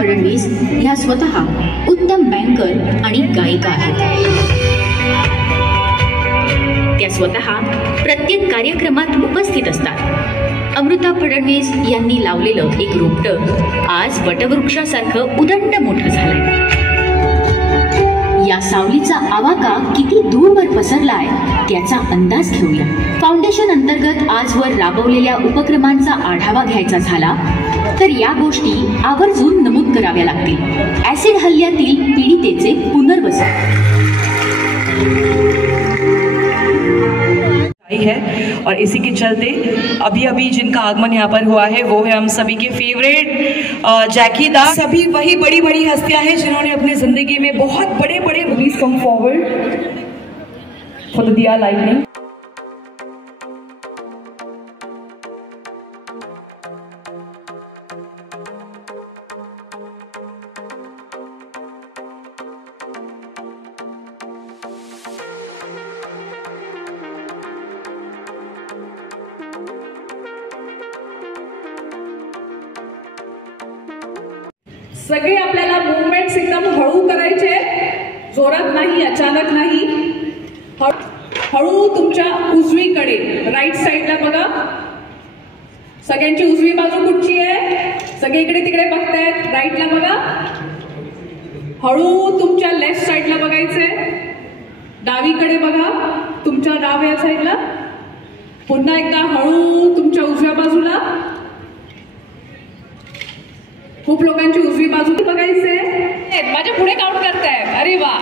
फडणवीस ह्या स्वतः उत्तम बँकर आणि गायिका आहेत। त्या स्वतः प्रत्येक कार्यक्रमात उपस्थित असतात। अमृता फडणवीस यांनी लावलेलं एक रोपटं आज वटवृक्षासारखं उदंड मोठं झालंय। या सावलीचा आवाका किती दूरवर पसरलाय त्याचा अंदाज घेऊया। फाउंडेशन अंतर्गत आजवर राबवलेल्या उपक्रमांचा आढावा घ्यायचा झाला तर या गोष्टी आवर्जून नमूद कराव्या लागतील। ऍसिड हल्ल्यातील पीडितेचे पुनर्वसन है और इसी के चलते अभी जिनका आगमन यहाँ पर हुआ है वो है हम सभी के फेवरेट जैकी दा। सभी वही बड़ी बड़ी हस्तियां हैं जिन्होंने अपनी जिंदगी में बहुत बड़े बड़े movies come forward for the दिया लाइटनिंग। सगळे आपल्याला मूवमेंट्स एकदम हळू करायचे, जोरात नाही, अचानक नाही। हळू तुमच्या उजवीकडे राईट साइडला बघा। सगळ्यांची उजवी बाजू कुठची आहे? सगळे इकडे तिकडे बघतायत, राईटला बघा। हळू तुमच्या लेफ्ट साइडला बघायचंय, डावीकडे बघा, तुमच्या डाव्या साइडला। पुन्हा एकदा हळू तुमच्या उजव्या बाजूला। खूप लोकांची उजवी बाजू बघायचंय, माझ्या पुढे काउंट करतायत। अरे वा,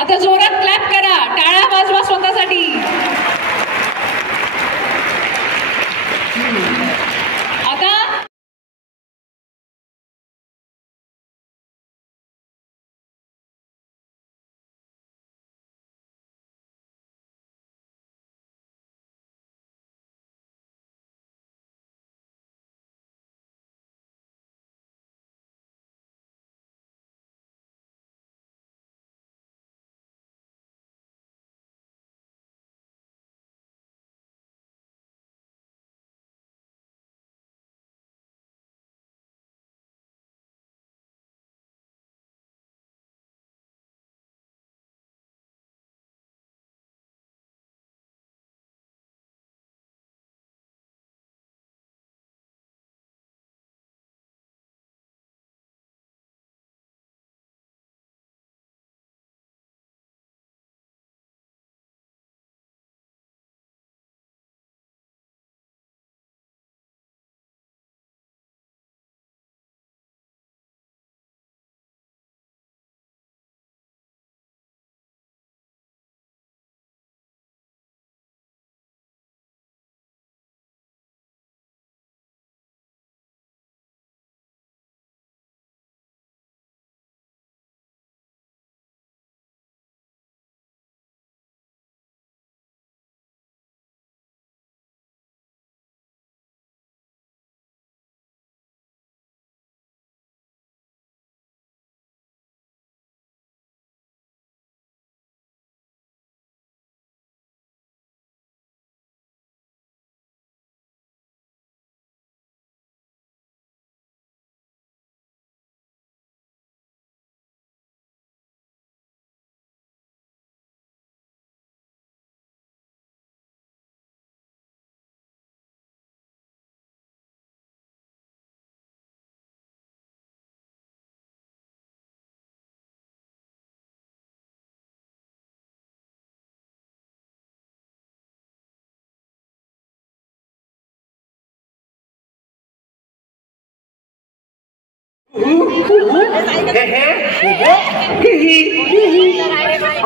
आता जोरात क्लॅप करा, टाळ्या वाजवा स्वतःसाठी। आता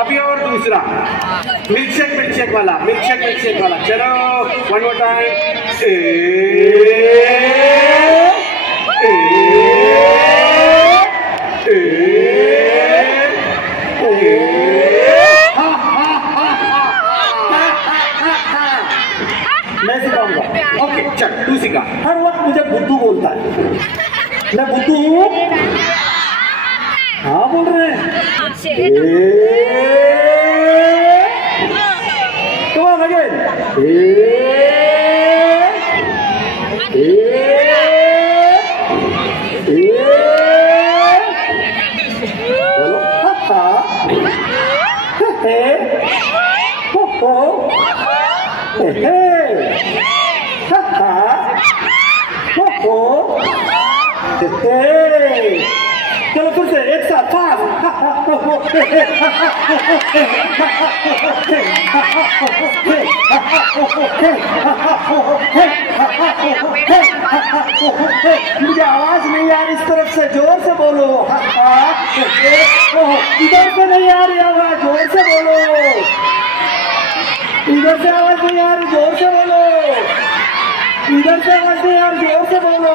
अभी और दूसरा मिल्कशेक वाला चलो वन मोर टाइम। चल तू सिखा। हर वक्त मुझे बुद्धू बोलता है। मैं बुद्धू हूँ? हाँ बोल रहे हैं। Come on again. बोलो हा हा हे हो हो हे हे हा हा हो हो हे हे। चलो फिर से एक साथ फास्ट। मुझे आवाज नहीं आ रही, इस तरफ से जोर से बोलो। इधर से नहीं आ रही आवाज, जोर से बोलो। इधर से आवाज नहीं आ रही, जोर से बोलो। इधर से आवाज नहीं आ रही, जोर से बोलो।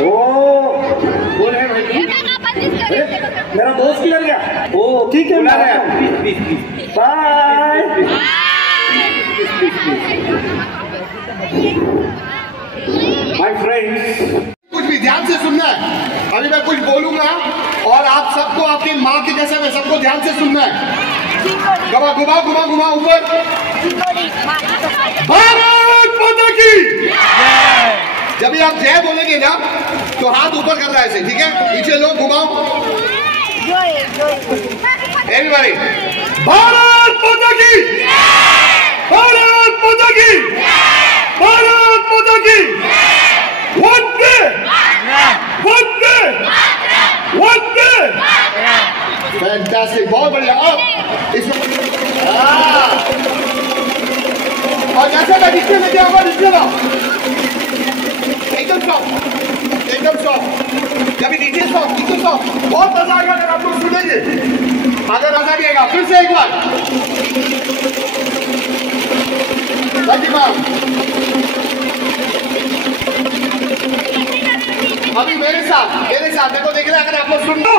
ओ बोल रहे भाई, मेरा दोस्त किधर गया? ओ ठीक है, बुला रहे हैं। बाय। माय फ्रेंड्स, कुछ भी ध्यान से सुनना है। अभी मैं कुछ बोलूंगा और आप सबको आपकी माँ के जैसे मैं सबको ध्यान से सुनना है। घुमा घुमा घुमा घुमा ऊपर। भारत माता की। जब भी आप जय बोलेंगे ना तो हाथ ऊपर करना है ऐसे, ठीक है? नीचे लोग घुमाओ। एवरीबॉडी, भारत माता की, भारत माता की, भारत माता की। वंदे वंदे वंदे। फैंटास्टिक, बहुत बढ़िया। अब इसमें और जैसे मैं नीचे लेके आऊंगा, नीचे लाओ एकदम सॉफ्ट, एकदम सॉफ्ट। जब नीचे सॉफ्ट, नीचे सॉफ्ट। बहुत मजा आएगा अगर आप लोग सुनेंगे। अगर मजा नहीं आएगा फिर से एक बार। अभी मेरे साथ मेरे को देख रहे हैं। अगर आप लोग सुन लो।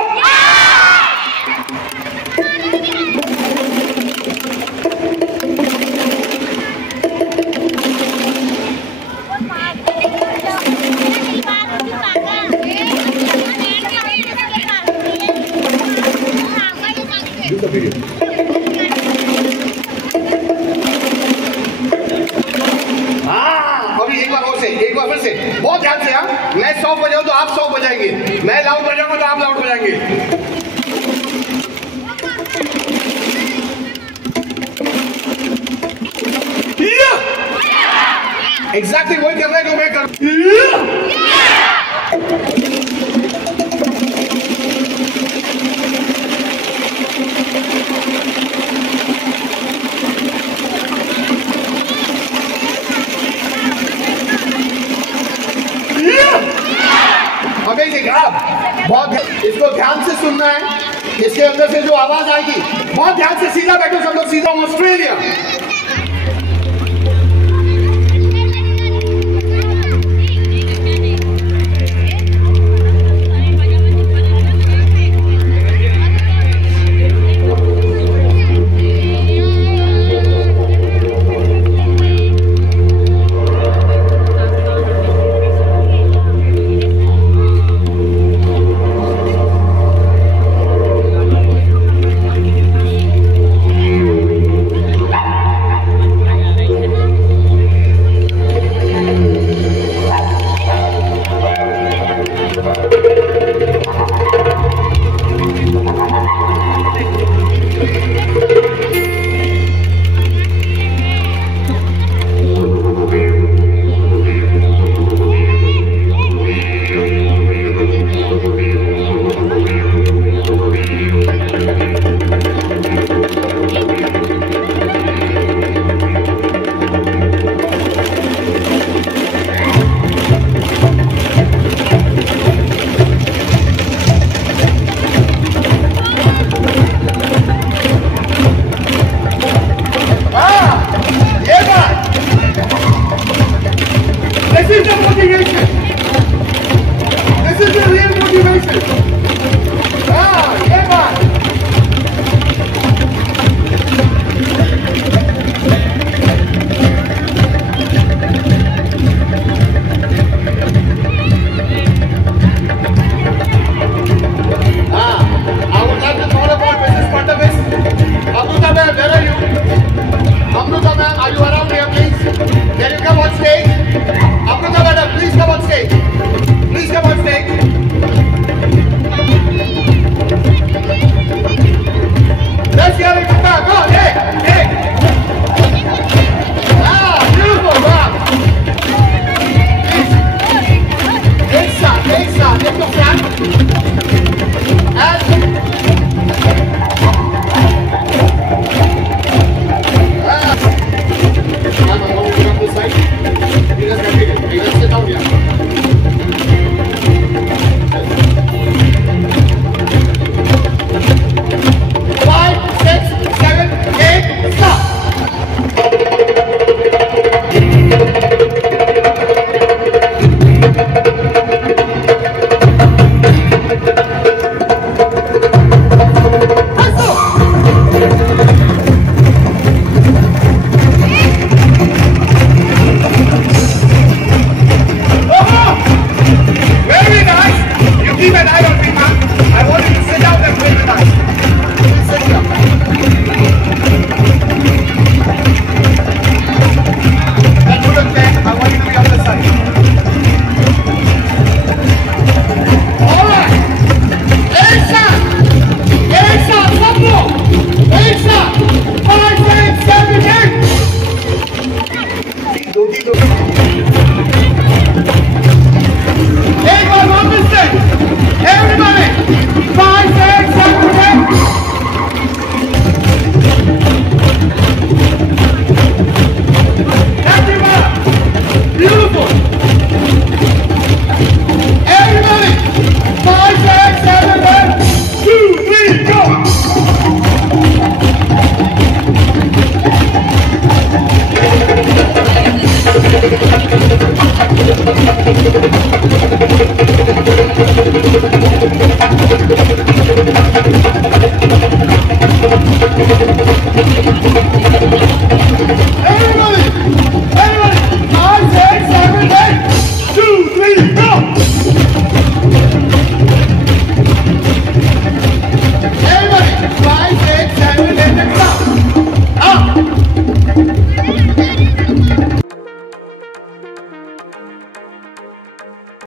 अभी एक बार और से, एक बार फिर से, बहुत ध्यान से। मैं 100 बजाऊं तो आप 100 बजाएंगे, मैं लाउड बजाऊंगा तो आप लाउड बजाएंगे। एग्जैक्टली वही कर रहे हैं जो मैं कर। बहुत इसको ध्यान से सुनना है। इसके अंदर से जो आवाज आएगी बहुत ध्यान से। सीधा बैठो सब लोग, सीधा। ऑस्ट्रेलिया, डरे